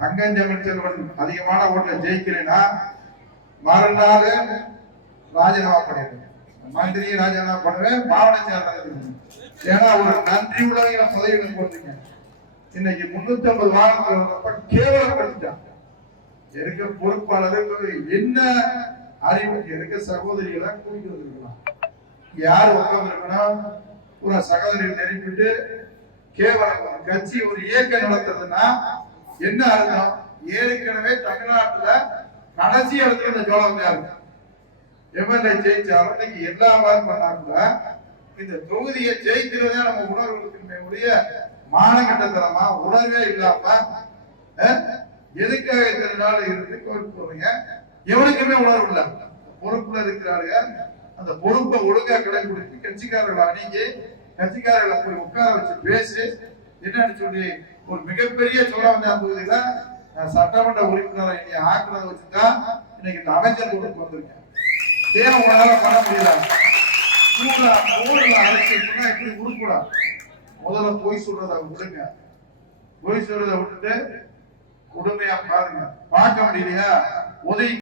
தங்கம் தமிழ்ச்செல்வன் அதிகமான ஓட்டுல ஜெயிக்கிறேன்னா மறுநாள் ராஜினாமா பண்ணிடுவேன். மந்திரி ராஜினாமா பண்ணுவேன், மாவட்ட செயலாளர். ஏன்னா ஒரு நன்றி உலக பதவிகளை போட்டீங்க. இன்னைக்கு 350 வாகனங்கள் கேவலப்படுத்திட்டாங்க. இருக்க பொறுப்பாளருக்கு என்ன அறிவு இருக்க சகோதரிகளை கூட்டிட்டு வந்திருக்கலாம். யார் உட்கார்ந்து இருக்கணும், ஒரு சகோதரியை நெருப்பிட்டு கேவலம் கட்சி ஒரு இயக்கம் நடத்துறதுன்னா என்ன அர்த்தம்? ஏற்கனவே தமிழ்நாட்டுல கடைசி இடத்துல இந்த ஜோலவந்தார் எம்எல்ஏ ஜெயிச்சாலும் இன்னைக்கு எல்லா மாதிரி பண்ணாங்க. இந்த தொகுதியை ஜெயிக்கிறதே நம்ம உணர்வுடைய மானகட்டத்தனமா உணர்வே இல்லாம எதுக்காக இத்தனை நாள் இருந்து கோரிக்கை போறீங்க? எவனுக்குமே உணர்வு இல்ல. பொறுப்புல இருக்கிறாரு, அந்த பொறுப்பை ஒழுங்கா கடைபிடித்து கட்சிக்காரர்களை அணுகி கட்சிக்காரர்களை போய் உட்கார வச்சு பேசி என்னன்னு சொல்லி ஒரு மிகப்பெரிய சோழவந்தா பகுதியில சட்டமன்ற உறுப்பினரை ஆக்குறத வச்சுதான் இன்னைக்கு இந்த அமைச்சர் கூட்டத்துக்கு வந்திருக்கேன். தேவை உங்களால பண்ண முடியல. அரசியல் இப்படி உருக்கூடாது. முதல்ல பொய் சொல்றத விடுங்க. பொய் சொல்றத விட்டுட்டு கொடுமையா பாருங்க. பார்க்க முடியலையா? உதவி